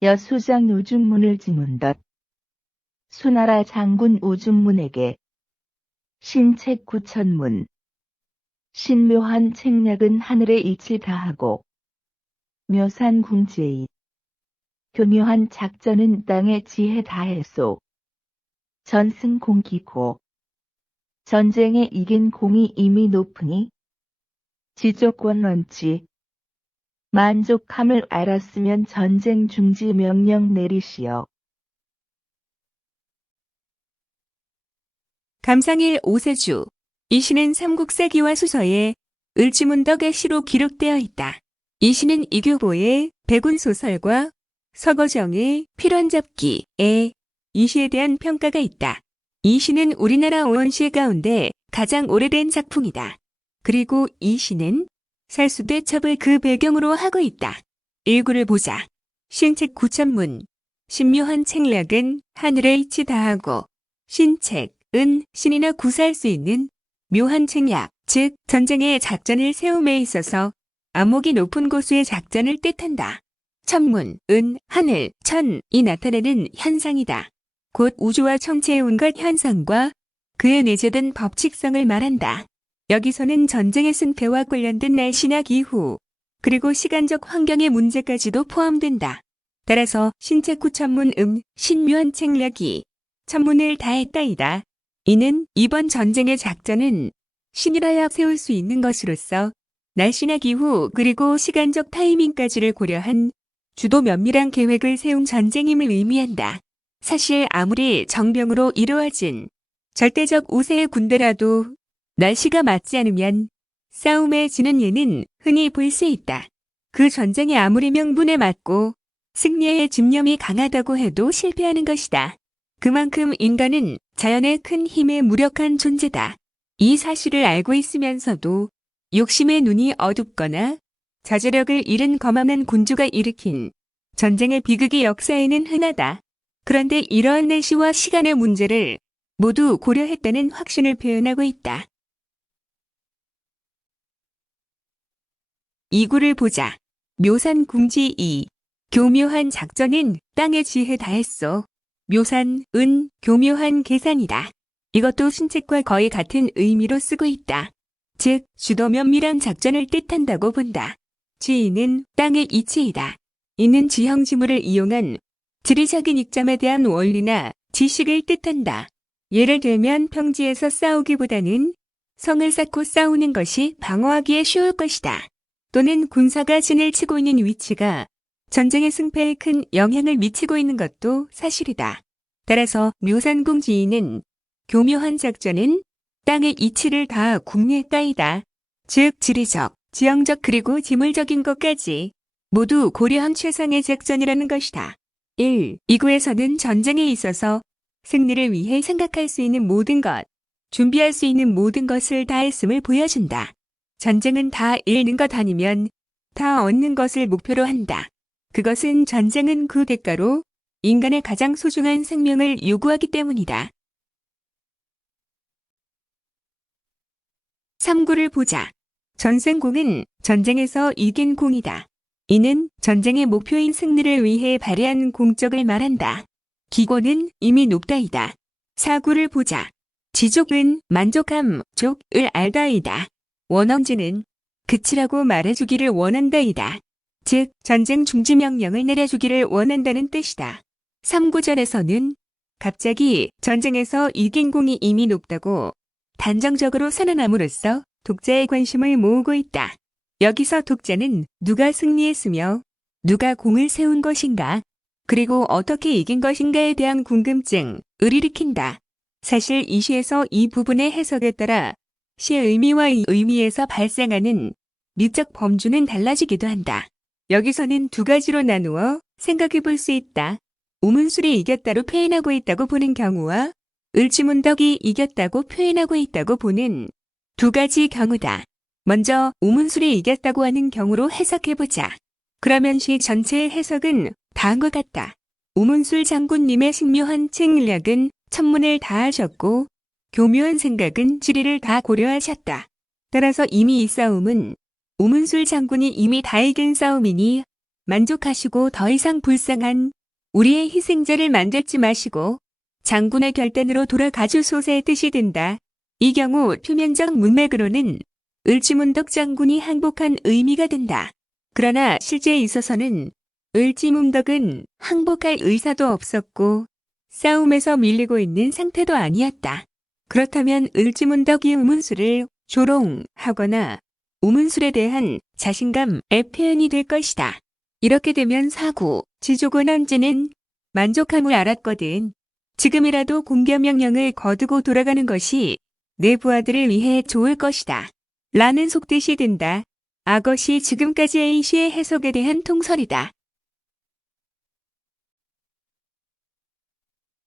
여수장 우중문을 지문덧 수나라 장군 우중문에게 신책 구천문 신묘한 책략은 하늘의 이치 다하고 묘산 궁지의 교묘한 작전은 땅의 지혜 다해소 전승 공기고 전쟁에 이긴 공이 이미 높으니 지조권 원치 만족함을 알았으면 전쟁 중지 명령 내리시오. 감상일 오세주. 이 시는 삼국사기와 수서에 을지문덕의 시로 기록되어 있다. 이 시는 이규보의 백운소설과 서거정의 필원잡기에 이 시에 대한 평가가 있다. 이 시는 우리나라 원시 가운데 가장 오래된 작품이다. 그리고 이 시는 살수대첩을 그 배경으로 하고 있다. 일구를 보자. 신책 구천문. 신묘한 책략은 하늘의 이치 다하고 신책은 신이나 구사할 수 있는 묘한 책략, 즉 전쟁의 작전을 세움에 있어서 안목이 높은 고수의 작전을 뜻한다. 천문, 하늘, 천이 나타내는 현상이다. 곧 우주와 천체의 온갖 현상과 그에 내재된 법칙성을 말한다. 여기서는 전쟁의 승패와 관련된 날씨나 기후, 그리고 시간적 환경의 문제까지도 포함된다. 따라서 신책구천문 신묘한 책략이 천문을 다했다이다. 이는 이번 전쟁의 작전은 신이라야 세울 수 있는 것으로서 날씨나 기후 그리고 시간적 타이밍까지를 고려한 주도 면밀한 계획을 세운 전쟁임을 의미한다. 사실 아무리 정병으로 이루어진 절대적 우세의 군대라도 날씨가 맞지 않으면 싸움에 지는 예는 흔히 볼 수 있다. 그 전쟁이 아무리 명분에 맞고 승리의 집념이 강하다고 해도 실패하는 것이다. 그만큼 인간은 자연의 큰 힘에 무력한 존재다. 이 사실을 알고 있으면서도 욕심의 눈이 어둡거나 자제력을 잃은 거만한 군주가 일으킨 전쟁의 비극이 역사에는 흔하다. 그런데 이러한 날씨와 시간의 문제를 모두 고려했다는 확신을 표현하고 있다. 이구를 보자. 묘산 궁지 2. 교묘한 작전은 땅의 지혜 다했소. 묘산, 교묘한 계산이다. 이것도 신책과 거의 같은 의미로 쓰고 있다. 즉, 주도 면밀한 작전을 뜻한다고 본다. 지인은 땅의 이치이다. 이는 지형지물을 이용한 지리적인 익점에 대한 원리나 지식을 뜻한다. 예를 들면 평지에서 싸우기보다는 성을 쌓고 싸우는 것이 방어하기에 쉬울 것이다. 또는 군사가 진을 치고 있는 위치가 전쟁의 승패에 큰 영향을 미치고 있는 것도 사실이다. 따라서 묘산궁지인은 교묘한 작전은 땅의 이치를 다 국내까이다. 즉 지리적, 지형적 그리고 지물적인 것까지 모두 고려한 최상의 작전이라는 것이다. 1. 이 구에서는 전쟁에 있어서 승리를 위해 생각할 수 있는 모든 것, 준비할 수 있는 모든 것을 다했음을 보여준다. 전쟁은 다 잃는 것 아니면 다 얻는 것을 목표로 한다. 그것은 전쟁은 그 대가로 인간의 가장 소중한 생명을 요구하기 때문이다. 3구를 보자. 전생공은 전쟁에서 이긴 공이다. 이는 전쟁의 목표인 승리를 위해 발휘한 공적을 말한다. 기고는 이미 높다이다. 4구를 보자. 지족은 만족함, 족을 알다이다. 원엄지는 그치라고 말해주기를 원한다이다. 즉 전쟁 중지 명령을 내려주기를 원한다는 뜻이다. 3구절에서는 갑자기 전쟁에서 이긴 공이 이미 높다고 단정적으로 선언함으로써 독자의 관심을 모으고 있다. 여기서 독자는 누가 승리했으며 누가 공을 세운 것인가, 그리고 어떻게 이긴 것인가에 대한 궁금증을 일으킨다. 사실 이 시에서 이 부분의 해석에 따라 시의 의미와 이 의미에서 발생하는 미적 범주는 달라지기도 한다. 여기서는 두 가지로 나누어 생각해 볼 수 있다. 오문술이 이겼다로 표현하고 있다고 보는 경우와 을지문덕이 이겼다고 표현하고 있다고 보는 두 가지 경우다. 먼저 오문술이 이겼다고 하는 경우로 해석해보자. 그러면 시 전체의 해석은 다음과 같다. 오문술 장군님의 신묘한 책략은 천문을 다 하셨고 교묘한 생각은 지리를 다 고려하셨다. 따라서 이미 이 싸움은 오문술 장군이 이미 다 이긴 싸움이니 만족하시고 더 이상 불쌍한 우리의 희생자를 만들지 마시고 장군의 결단으로 돌아가 주소서의 뜻이 든다. 이 경우 표면적 문맥으로는 을지문덕 장군이 항복한 의미가 된다. 그러나 실제에 있어서는 을지문덕은 항복할 의사도 없었고 싸움에서 밀리고 있는 상태도 아니었다. 그렇다면 을지문덕이 우문술을 조롱하거나 우문술에 대한 자신감의 표현이 될 것이다. 이렇게 되면 사구, 지조군 헌제는 만족함을 알았거든. 지금이라도 공격 명령을 거두고 돌아가는 것이 내 부하들을 위해 좋을 것이다. 라는 속뜻이 든다. 아것이 지금까지 A씨의 해석에 대한 통설이다.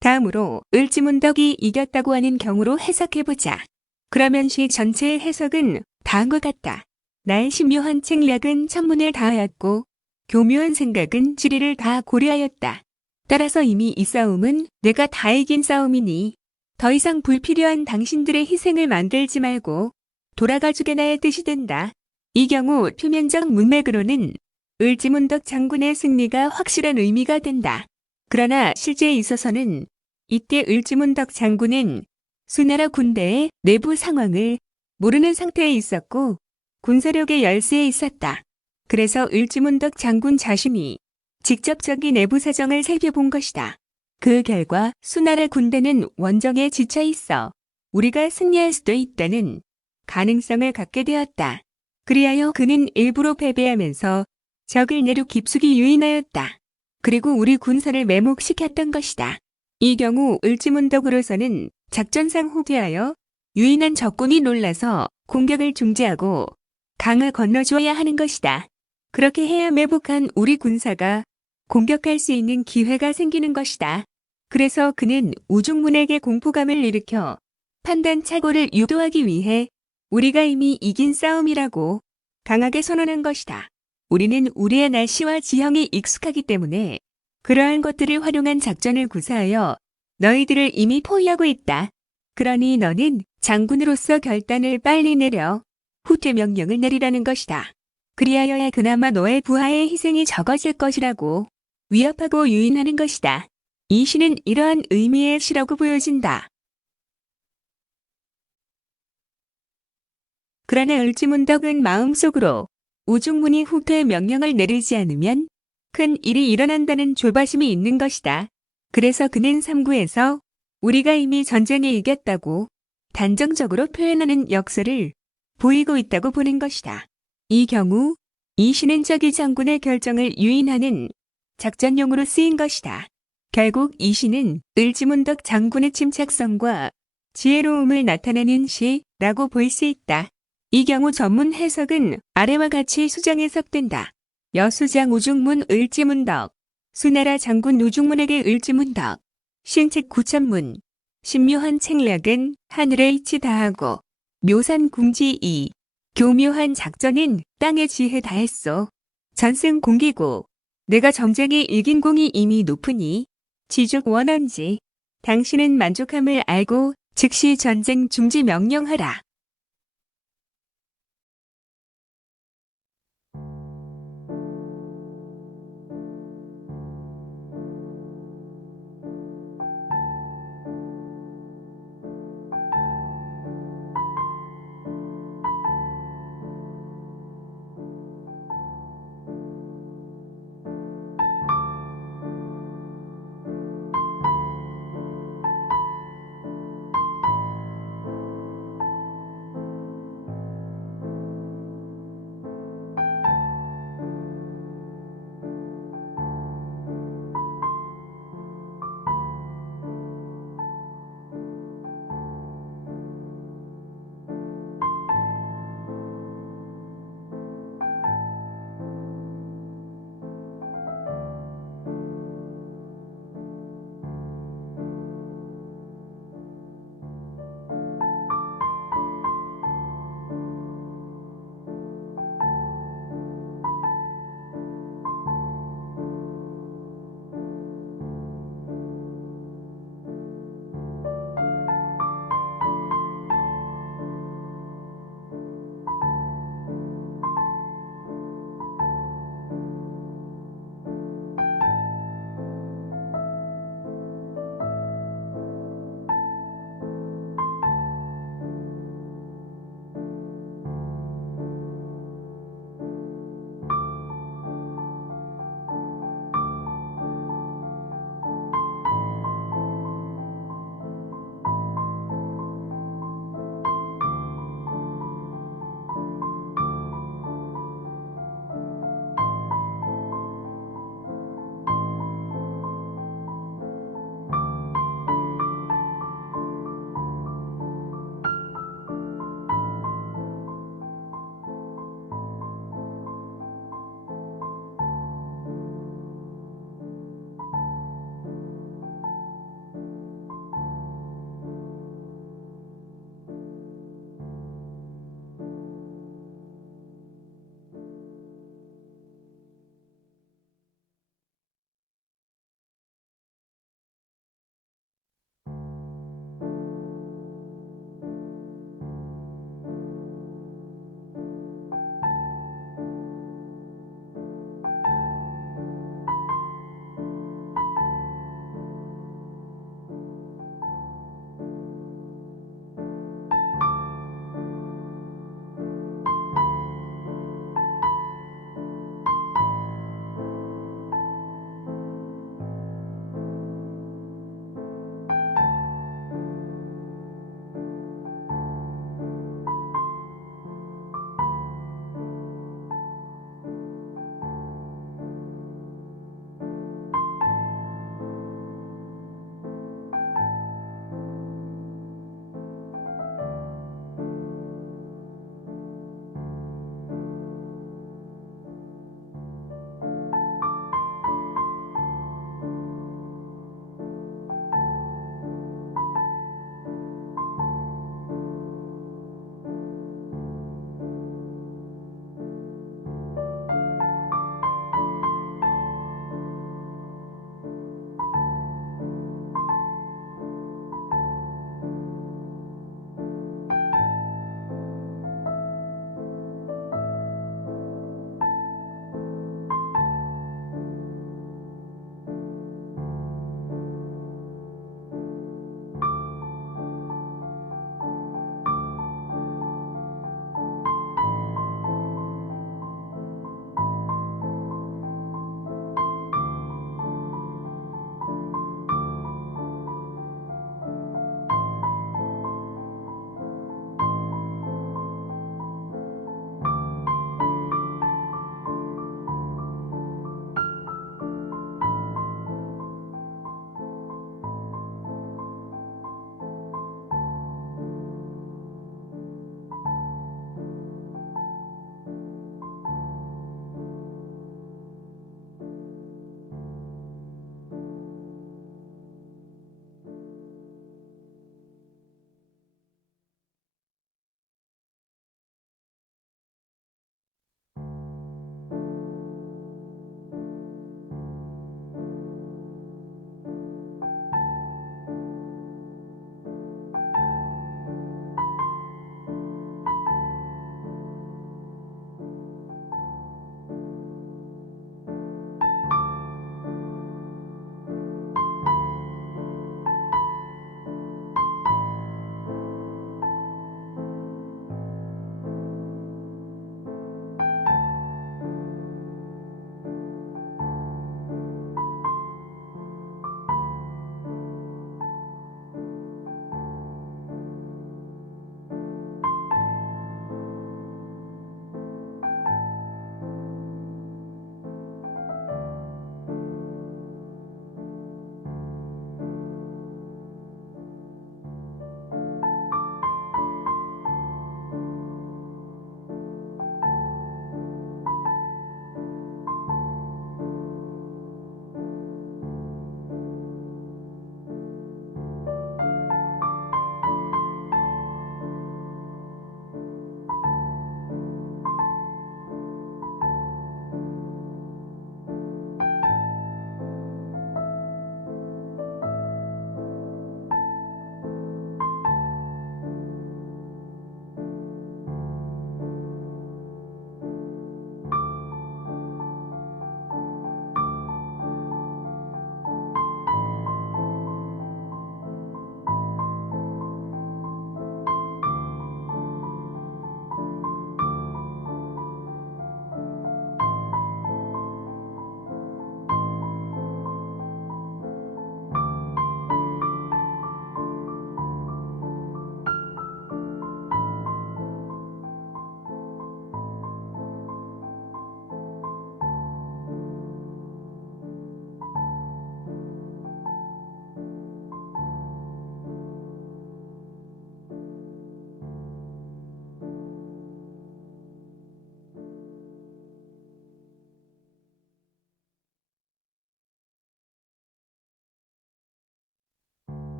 다음으로 을지문덕이 이겼다고 하는 경우로 해석해보자. 그러면 시 전체의 해석은 다음과 같다. 나의 신묘한 책략은 천문을 다하였고 교묘한 생각은 지리를 다 고려하였다. 따라서 이미 이 싸움은 내가 다 이긴 싸움이니 더 이상 불필요한 당신들의 희생을 만들지 말고 돌아가 주게나의 뜻이 된다. 이 경우 표면적 문맥으로는 을지문덕 장군의 승리가 확실한 의미가 된다. 그러나 실제에 있어서는 이때 을지문덕 장군은 수나라 군대의 내부 상황을 모르는 상태에 있었고 군사력의 열세에 있었다. 그래서 을지문덕 장군 자신이 직접적인 내부 사정을 살펴본 것이다. 그 결과 수나라 군대는 원정에 지쳐 있어 우리가 승리할 수도 있다는 가능성을 갖게 되었다. 그리하여 그는 일부러 패배하면서 적을 내륙 깊숙이 유인하였다. 그리고 우리 군사를 매목시켰던 것이다. 이 경우 을지문덕으로서는 작전상 후퇴하여 유인한 적군이 놀라서 공격을 중지하고 강을 건너주어야 하는 것이다. 그렇게 해야 매복한 우리 군사가 공격할 수 있는 기회가 생기는 것이다. 그래서 그는 우중문에게 공포감을 일으켜 판단 착오를 유도하기 위해 우리가 이미 이긴 싸움이라고 강하게 선언한 것이다. 우리는 우리의 날씨와 지형이 익숙하기 때문에 그러한 것들을 활용한 작전을 구사하여 너희들을 이미 포위하고 있다. 그러니 너는 장군으로서 결단을 빨리 내려 후퇴 명령을 내리라는 것이다. 그리하여야 그나마 너의 부하의 희생이 적어질 것이라고 위협하고 유인하는 것이다. 이 시는 이러한 의미의 시라고 보여진다. 그러나 을지문덕은 마음속으로 우중문이 후퇴 명령을 내리지 않으면 큰 일이 일어난다는 조바심이 있는 것이다. 그래서 그는 3구에서 우리가 이미 전쟁에 이겼다고 단정적으로 표현하는 역설을 보이고 있다고 보는 것이다. 이 경우 이 시는 저기 장군의 결정을 유인하는 작전용으로 쓰인 것이다. 결국 이 시는 을지문덕 장군의 침착성과 지혜로움을 나타내는 시라고 볼 수 있다. 이 경우 전문 해석은 아래와 같이 수정 해석된다. 여수장 우중문 을지문덕, 수나라 장군 우중문에게 을지문덕, 신책 구천문, 신묘한 책략은 하늘에 이치 다하고, 묘산 궁지 이, 교묘한 작전은 땅의 지혜 다했소. 전승 공기고, 내가 전쟁에 이긴 공이 이미 높으니, 지죽 원한지, 당신은 만족함을 알고 즉시 전쟁 중지 명령하라.